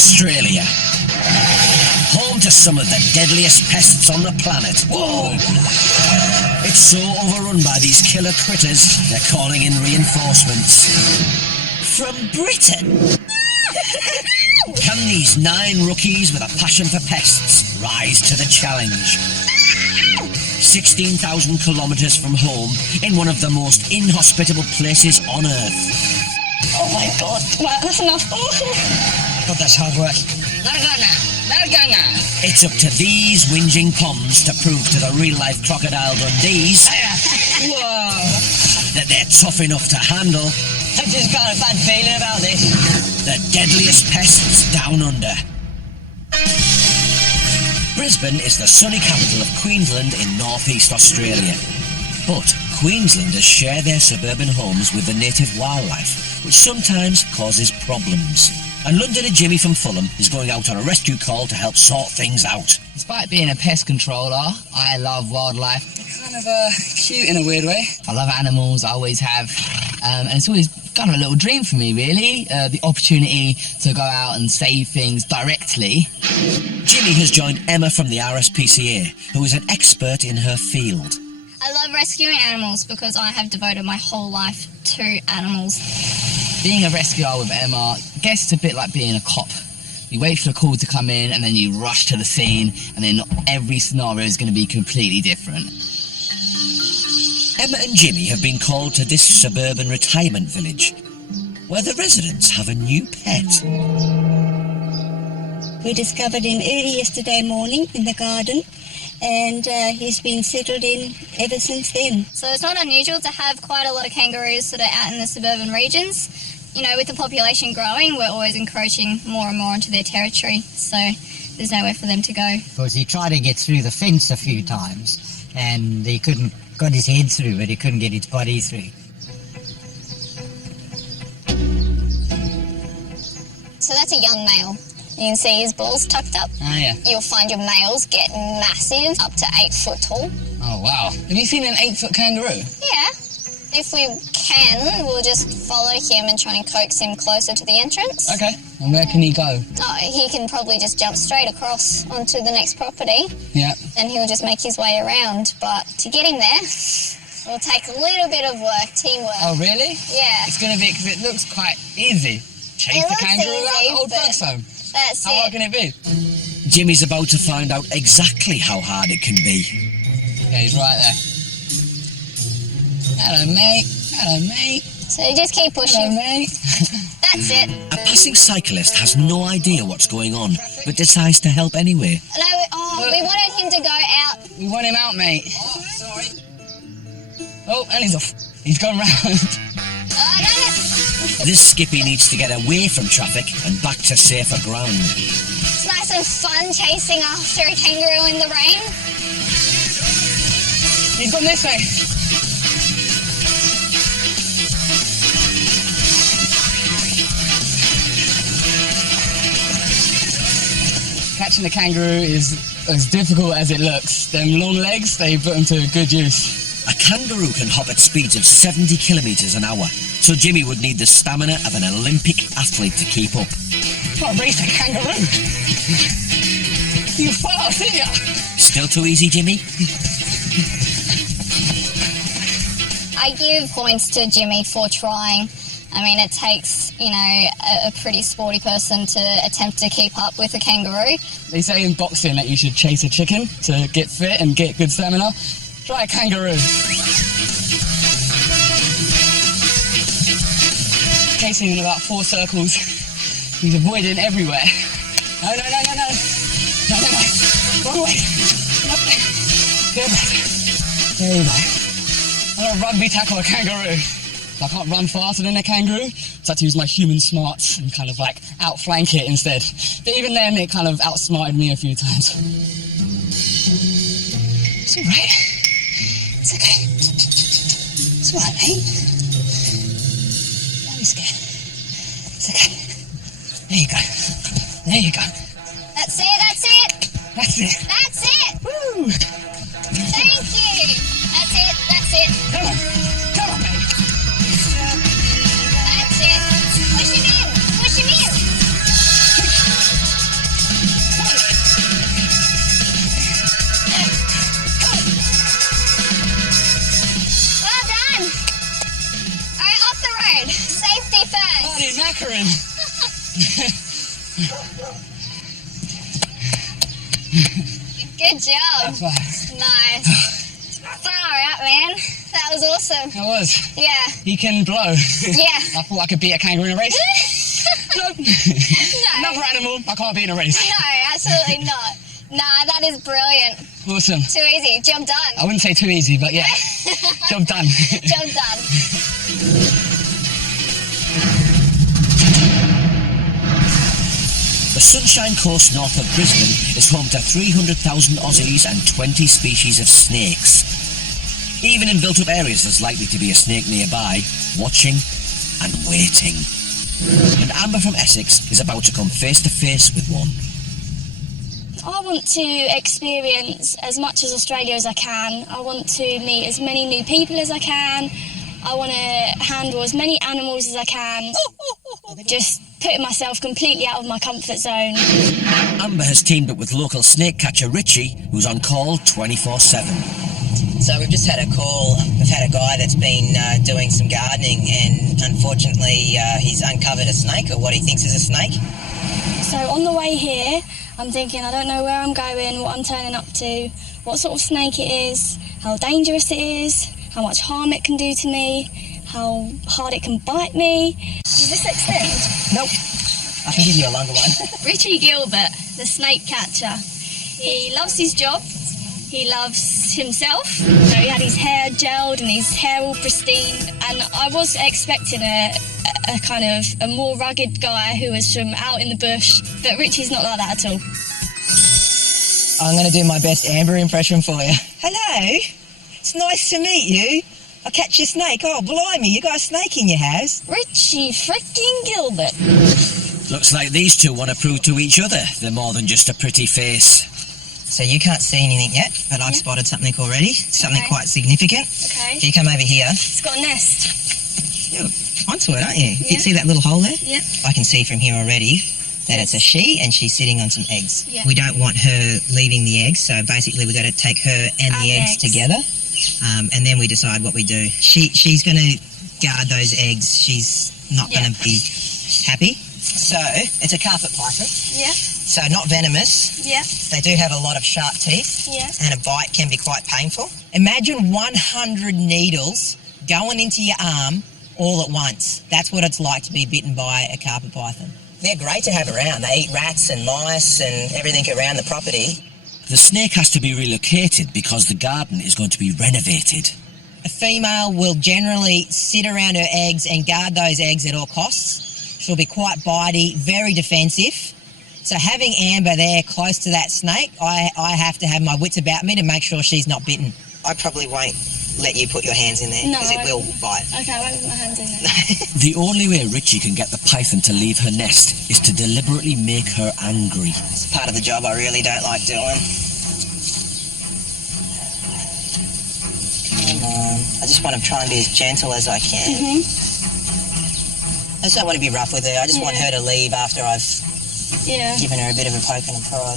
Australia. Home to some of the deadliest pests on the planet. Whoa! It's so overrun by these killer critters, they're calling in reinforcements. From Britain? Can these 9 rookies with a passion for pests rise to the challenge? 16,000 kilometres from home, in one of the most inhospitable places on Earth. Oh my God, right, that's enough. But that's hard work. It's up to these whinging poms to prove to the real-life crocodile Dundees that they're tough enough to handle. I just got a bad feeling about this. The deadliest pests down under. Brisbane is the sunny capital of Queensland in northeast Australia. But Queenslanders share their suburban homes with the native wildlife, which sometimes causes problems. And Londoner Jimmy from Fulham is going out on a rescue call to help sort things out. Despite being a pest controller, I love wildlife. Kind of cute in a weird way. I love animals, I always have. And it's always kind of a little dream for me, really. The opportunity to go out and save things directly. Jimmy has joined Emma from the RSPCA, who is an expert in her field. I love rescuing animals because I have devoted my whole life to animals. Being a rescuer with Emma, I guess it's a bit like being a cop. You wait for the call to come in and then you rush to the scene, and then every scenario is going to be completely different. Emma and Jimmy have been called to this suburban retirement village, where the residents have a new pet. We discovered him early yesterday morning in the garden, and he's been settled in ever since then. So it's not unusual to have quite a lot of kangaroos that are out in the suburban regions. You know, with the population growing, we're always encroaching more and more onto their territory, so there's nowhere for them to go. Because he tried to get through the fence a few times, and he got his head through, but he couldn't get his body through. So that's a young male. You can see his balls tucked up. Oh, yeah. You'll find your males get massive, up to 8 foot tall. Oh, wow. Have you seen an 8-foot kangaroo? Yeah. If we can, we'll just follow him and try and coax him closer to the entrance. Okay. And where can he go? Oh, he can probably just jump straight across onto the next property. Yeah. And he'll just make his way around. But to get him there, will take a little bit of work, teamwork. Oh, really? Yeah. It's going to be, because it looks quite easy. Chase the kangaroo out the old folks' home. That's How hard can it be? Jimmy's about to find out exactly how hard it can be. Yeah, he's right there. Hello, mate. Hello, mate. So you just keep pushing. Hello, mate. That's it. A passing cyclist has no idea what's going on, but decides to help anyway. No, we wanted him to go out. We want him out, mate. Oh, sorry. Oh, and he's off. He's gone round. This skippy needs to get away from traffic and back to safer ground. It's nice and fun chasing after a kangaroo in the rain. He's gone this way. Catching the kangaroo is as difficult as it looks. Them long legs, they put them to good use. A kangaroo can hop at speeds of 70 kilometres an hour, so Jimmy would need the stamina of an Olympic athlete to keep up. Can't race a kangaroo. You fast, didn't you? Still too easy, Jimmy? I give points to Jimmy for trying. I mean, it takes, you know, a pretty sporty person to attempt to keep up with a kangaroo. They say in boxing that you should chase a chicken to get fit and get good stamina. Try a kangaroo. Chasing in about 4 circles. He's avoiding everywhere. No. No. Wrong way. Go back. There you go. I'm gonna rugby tackle a kangaroo. I can't run faster than a kangaroo, so I had to use my human smarts and kind of like outflank it instead. But even then, it kind of outsmarted me a few times. It's alright. It's okay. It's alright, mate. Don't be scared. It's okay. There you go. There you go. That's it. That's it. That's it. Woo! Thank you. That's it. Come on, mate. That's it. Push him in. puckering. Good job. That's right. Nice. Far out, man. That was awesome. It was. Yeah. He can blow. Yeah. I thought I could beat a kangaroo in a race. Nope. No. Another animal, I can't beat in a race. No, absolutely not. Nah, that is brilliant. Awesome. Too easy. Job done. I wouldn't say too easy, but yeah. Job done. Job done. The Sunshine Coast north of Brisbane is home to 300,000 Aussies and 20 species of snakes. Even in built-up areas, there's likely to be a snake nearby, watching and waiting. And Amber from Essex is about to come face to face with one. I want to experience as much as Australia as I can. I want to meet as many new people as I can. I want to handle as many animals as I can. Just putting myself completely out of my comfort zone. Amber has teamed up with local snake catcher Richie, who's on call 24/7. So we've just had a call. We've had a guy that's been doing some gardening, and unfortunately he's uncovered a snake, or what he thinks is a snake. So on the way here, I'm thinking I don't know where I'm going, what I'm turning up to, what sort of snake it is, how dangerous it is, how much harm it can do to me, how hard it can bite me. Does this extend? Nope. I can give you a longer one. Richie Gilbert, the snake catcher. He loves his job. He loves himself. So he had his hair gelled and his hair all pristine, and I was expecting a kind of a more rugged guy who was from out in the bush, but Richie's not like that at all. I'm going to do my best Amber impression for you. Hello. It's nice to meet you. I'll catch your snake. Oh, blimey, you got a snake in your house. Richie freaking Gilbert. Looks like these two want to prove to each other they're more than just a pretty face. So you can't see anything yet, but I've spotted something already. Something quite significant. Okay. If you come over here, It's got a nest. you're onto it, aren't you? You see that little hole there? Yep. I can see from here already that it's a she, and she's sitting on some eggs. Yeah. We don't want her leaving the eggs, so basically we've got to take her and the eggs together, and then we decide what we do. She's going to guard those eggs. She's not going to be happy. So it's a carpet python. Yeah. So not venomous. Yeah. They do have a lot of sharp teeth, Yeah. and a bite can be quite painful. Imagine 100 needles going into your arm all at once. That's what it's like to be bitten by a carpet python. They're great to have around. They eat rats and mice and everything around the property. The snake has to be relocated because the garden is going to be renovated. A female will generally sit around her eggs and guard those eggs at all costs. She'll be quite bitey, very defensive. So having Amber there close to that snake, I have to have my wits about me to make sure she's not bitten. I probably won't let you put your hands in there No, because it will bite. Okay, I won't put my hands in there. The only way Richie can get the python to leave her nest is to deliberately make her angry. It's part of the job I really don't like doing. Come on. I just want to try and be as gentle as I can. I just don't want to be rough with her. I just want her to leave after I've given her a bit of a poke and a prod.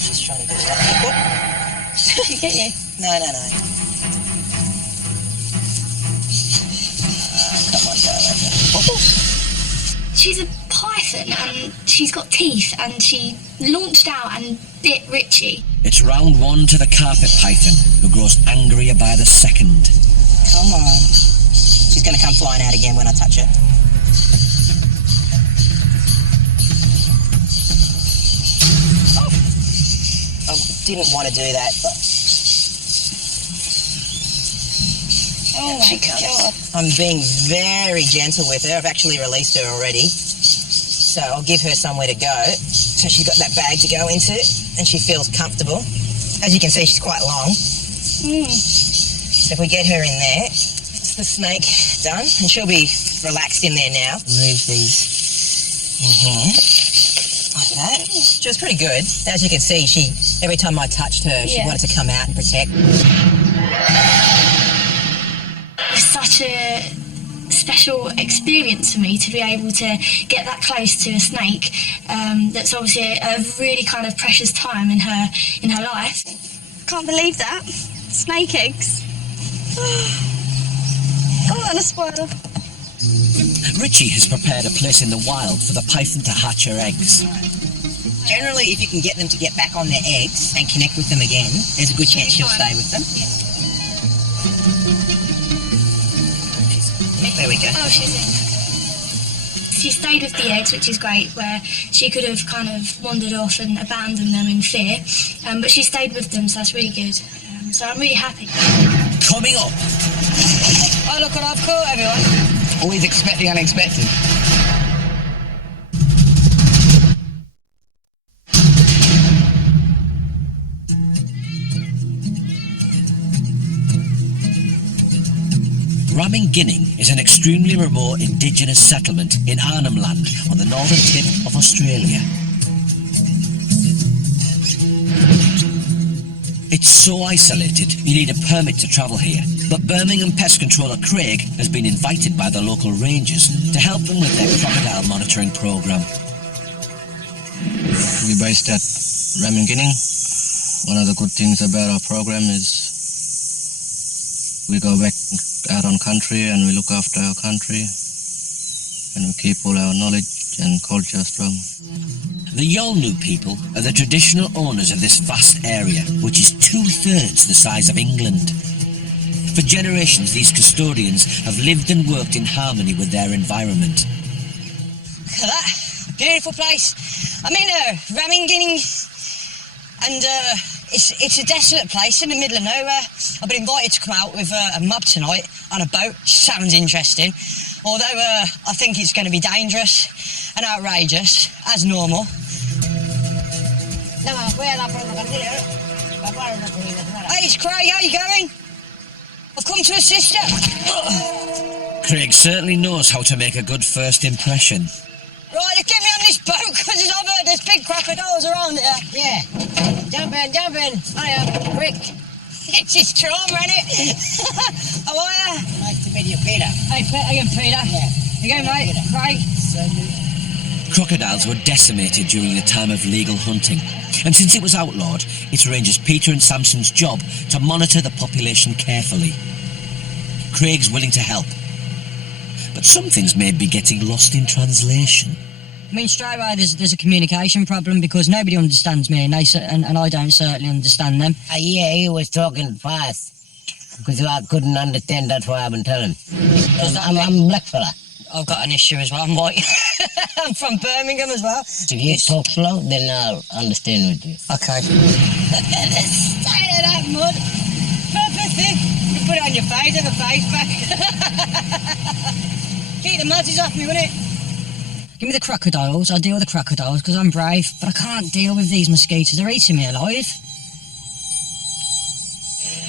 She's trying to do that. Did she get you? No. Come on, darling. She's a python and she's got teeth and she launched out and bit Richie. It's round one to the carpet python, who grows angrier by the second. Come on. She's going to come flying out again when I touch her. Oh. I didn't want to do that, but... Oh my God. I'm being very gentle with her. I've actually released her already. So I'll give her somewhere to go. So she's got that bag to go into and she feels comfortable. As you can see, she's quite long. So if we get her in there, it's the snake done, and she'll be relaxed in there now. Remove these. Like that. She was pretty good. As you can see, every time I touched her, she wanted to come out and protect. It's such a special experience for me to be able to get that close to a snake. That's obviously a really kind of precious time in her life. Can't believe that. Snake eggs. Oh, and a spider. Richie has prepared a place in the wild for the python to hatch her eggs. Generally, if you can get them to get back on their eggs and connect with them again, there's a good chance she'll stay with them. There we go. Oh, she's in. She stayed with the eggs, which is great, where she could have kind of wandered off and abandoned them in fear, but she stayed with them, so that's really good. So I'm really happy. Coming up. Oh, look what I've caught, everyone. Always expect the unexpected. Raminginning is an extremely remote indigenous settlement in Arnhem Land on the northern tip of Australia. It's so isolated, you need a permit to travel here. But Birmingham Pest Controller Craig has been invited by the local rangers to help them with their crocodile monitoring programme. We're based at Raminginning. One of the good things about our program is we go back out on country and we look after our country and we keep all our knowledge and culture strong. The Yolnu people are the traditional owners of this vast area, which is 2/3 the size of England. For generations, these custodians have lived and worked in harmony with their environment. Look at that. Beautiful place. I'm in Raminginning, and it's a desolate place in the middle of nowhere. I've been invited to come out with a mob tonight on a boat. Sounds interesting. Although I think it's going to be dangerous and outrageous, as normal. Hey, it's Craig, how you going? I've come to assist you. Craig certainly knows how to make a good first impression. Right, get me on this boat, because I've heard there's big crocodiles around here. Yeah. Jump in. Hiya, quick. It's his trauma, isn't it? How are you? Nice to meet you, Peter. Hey, again, Peter. Yeah. Again, mate. Craig. Crocodiles were decimated during the time of legal hunting, and since it was outlawed, it's Rangers Peter and Samson's job to monitor the population carefully. Craig's willing to help, but some things may be getting lost in translation. I mean, straight away, there's a communication problem because nobody understands me, and I don't certainly understand them. Yeah, he was talking fast because I couldn't understand. That's why I've been telling. I'm black fella. I've got an issue as well. I'm white. I'm from Birmingham as well. If you talk slow, then I'll understand with you. Okay. The sight of that mud. Purposely. You put it on your face, have a face pack. Keep the muddies off me, wouldn't it? Give me the crocodiles. I'll deal with the crocodiles because I'm brave, but I can't deal with these mosquitoes. They're eating me alive.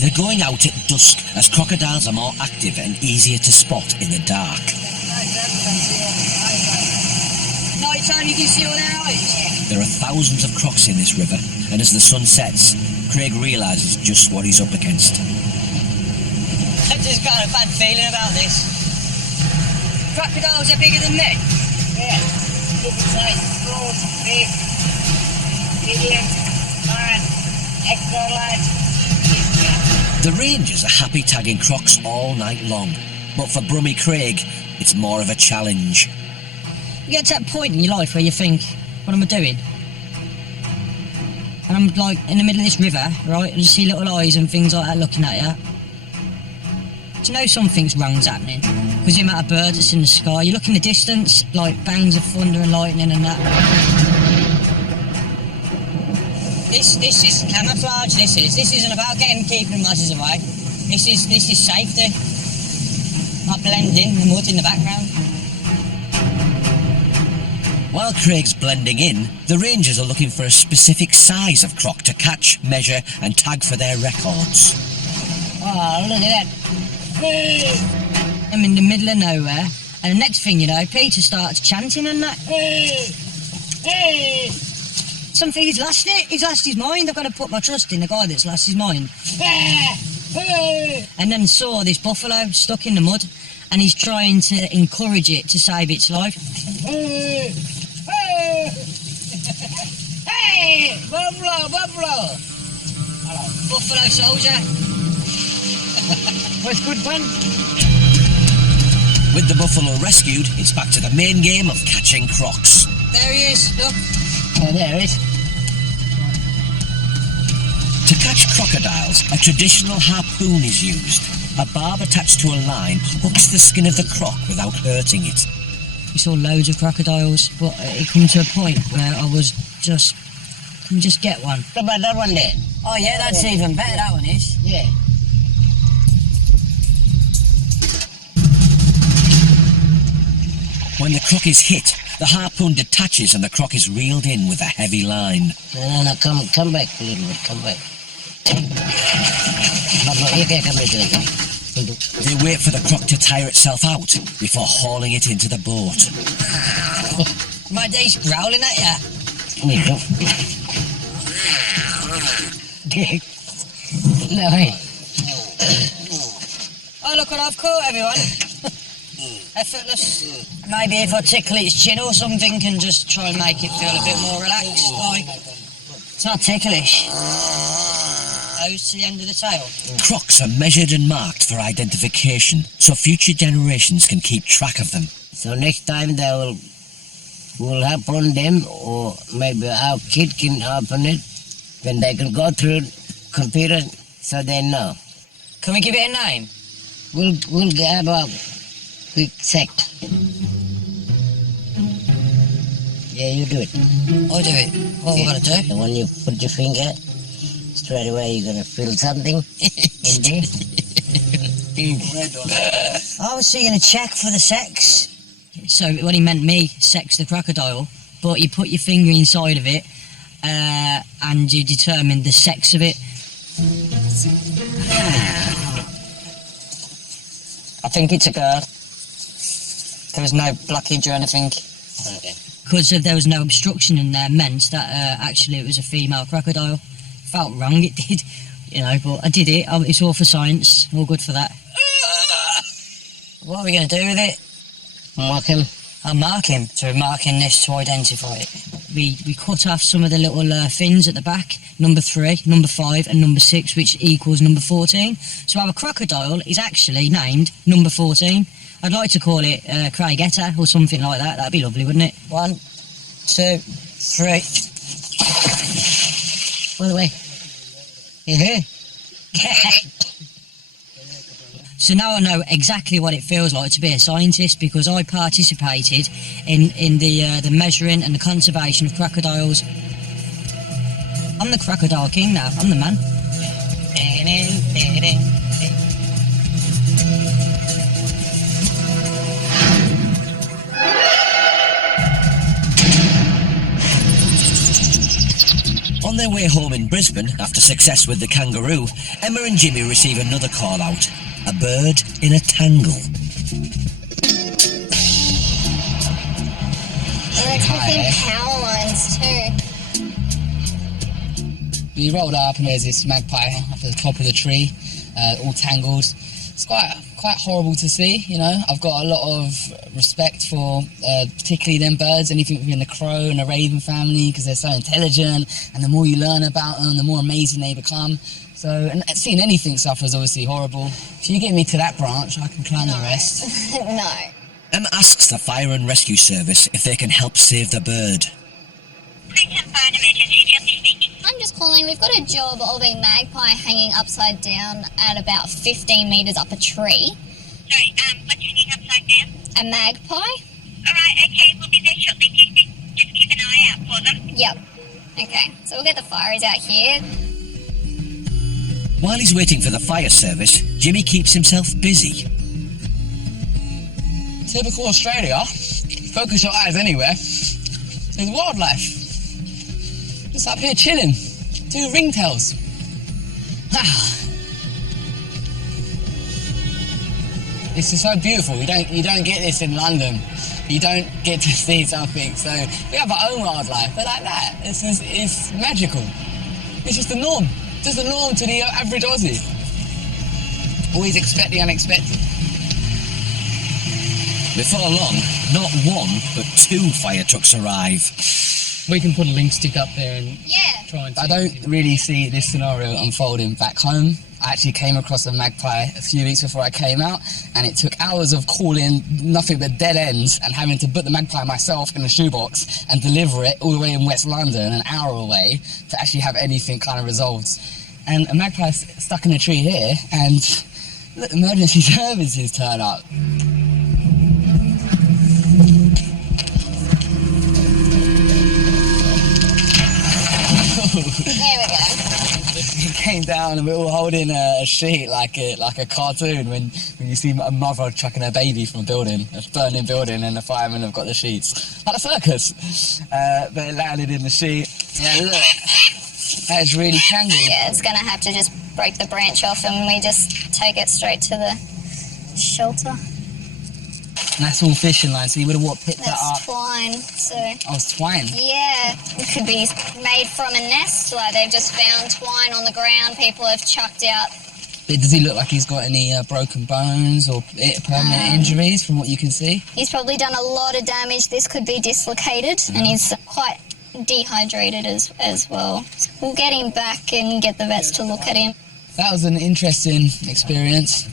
They're going out at dusk as crocodiles are more active and easier to spot in the dark. Night time, you can see all their eyes. There are thousands of crocs in this river, and as the sun sets, Craig realises just what he's up against. I've just got a bad feeling about this. Crocodiles are bigger than me. Yeah, different size, small, big, medium, large, extra large. The rangers are happy tagging crocs all night long, but for Brummy Craig, it's more of a challenge. You get to that point in your life where you think, what am I doing? And I'm like in the middle of this river, right, and you see little eyes and things like that looking at you. Do you know something's wrong's happening? Because the amount of birds that's in the sky, you look in the distance, like bangs of thunder and lightning and that. This is camouflage, this isn't about keeping muddies away. This is safety. Not blending, the mud in the background. While Craig's blending in, the rangers are looking for a specific size of croc to catch, measure and tag for their records. Oh, look at that. I'm in the middle of nowhere, and the next thing you know, Peter starts chanting and that. Something, he's lost it, he's lost his mind. I've got to put my trust in the guy that's lost his mind. And then saw this buffalo stuck in the mud, and he's trying to encourage it to save its life. Hey, buffalo! Hello. Buffalo soldier. Was good fun? With the buffalo rescued, it's back to the main game of catching crocs. There he is, look. Oh, there it is. To catch crocodiles, a traditional harpoon is used. A barb attached to a line hooks the skin of the croc without hurting it. We saw loads of crocodiles, but it come to a point where I was just, can we just get one? What about that one there? Oh yeah, that's even better, that one is. Yeah. When the croc is hit, the harpoon detaches and the croc is reeled in with a heavy line. No, come back a little bit, come back. They wait for the croc to tire itself out before hauling it into the boat. My day's growling at ya. No, hey. Oh, look what I've caught, everyone. Effortless. Maybe if I tickle its chin or something and just try and make it feel a bit more relaxed, like. It's not ticklish. Goes to the end of the tail. Crocs are measured and marked for identification, so future generations can keep track of them. So next time they will harpoon them, or maybe our kid can harpoon it, then they can go through computer so they know. Can we give it a name? We'll have a quick sec. Yeah, you do it. I'll do it. What we gotta do? And when you put your finger, straight away you're gonna feel something in there. I was seeing a check for the sex. So when he meant me, sex the crocodile, but you put your finger inside of it and you determine the sex of it. I think it's a girl. There was no blockage or anything. Okay. Because there was no obstruction in there meant that actually it was a female crocodile. Felt wrong, it did, you know, but I did it. It's all for science, all good for that. What are we going to do with it? Mark him. I'll mark him. So we're marking this to identify it. We cut off some of the little fins at the back, number 3, number 5 and number 6, which equals number 14. So our crocodile is actually named number 14. I'd like to call it Craigetta or something like that. That'd be lovely, wouldn't it? 1, 2, 3. By the way. Yeah. So now I know exactly what it feels like to be a scientist because I participated in the measuring and the conservation of crocodiles. I'm the crocodile king now. I'm the man. On their way home in Brisbane, after success with the kangaroo, Emma and Jimmy receive another call-out. A bird in a tangle. And it's within power lines too. We rolled up and there's this magpie up at the top of the tree, all tangled. It's quite horrible to see, you know. I've got a lot of respect for particularly them birds, anything within the crow and the raven family, because they're so intelligent, and the more you learn about them, the more amazing they become. So, and seeing anything suffer is obviously horrible. If you get me to that branch, I can climb the rest. No. Emma asks the fire and rescue service if they can help save the bird. I'm just calling. We've got a job of a magpie hanging upside down at about 15 metres up a tree. Sorry, what's hanging upside down? A magpie? Alright, okay, we'll be there shortly. Just keep an eye out for them. Yep. Okay, so we'll get the fireys out here. While he's waiting for the fire service, Jimmy keeps himself busy. Typical Australia. Focus your eyes anywhere. There's wildlife. Just up here chilling. 2 ringtails. This is so beautiful. You don't get this in London. You don't get to see something. So we have our own wildlife, but like that, it's magical. It's just the norm. Just the norm to the average Aussie. Always expect the unexpected. Before long, not 1, but 2 fire trucks arrive. We can put a link stick up there and Yeah. try and... I don't really see this scenario unfolding back home. I actually came across a magpie a few weeks before I came out, and it took hours of calling nothing but dead ends and having to put the magpie myself in a shoebox and deliver it all the way in West London, an hour away, to actually have anything kind of resolved. And a magpie stuck in a tree here, and look, emergency services turn up. There we go. It came down and we're all holding a sheet like a cartoon when you see a mother chucking her baby from a building, a burning building, and the firemen have got the sheets. Like a circus. But it landed in the sheet. Yeah, look. That is really tangled. Yeah, it's going to have to just break the branch off and we just take it straight to the shelter. And that's all fishing line, so you would have picked that up? That's twine, so... Oh, it's twine? Yeah, it could be made from a nest, like they've just found twine on the ground, people have chucked out. But does he look like he's got any broken bones or permanent injuries from what you can see? He's probably done a lot of damage. This could be dislocated, and he's quite dehydrated as well. We'll get him back and get the vets to look at him. That was an interesting experience.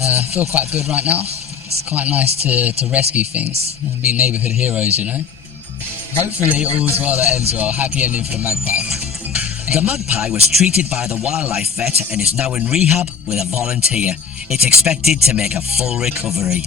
I feel quite good right now. It's quite nice to rescue things and be neighbourhood heroes, you know. Hopefully all's well that ends well. Happy ending for the magpie. The magpie was treated by the wildlife vet and is now in rehab with a volunteer. It's expected to make a full recovery.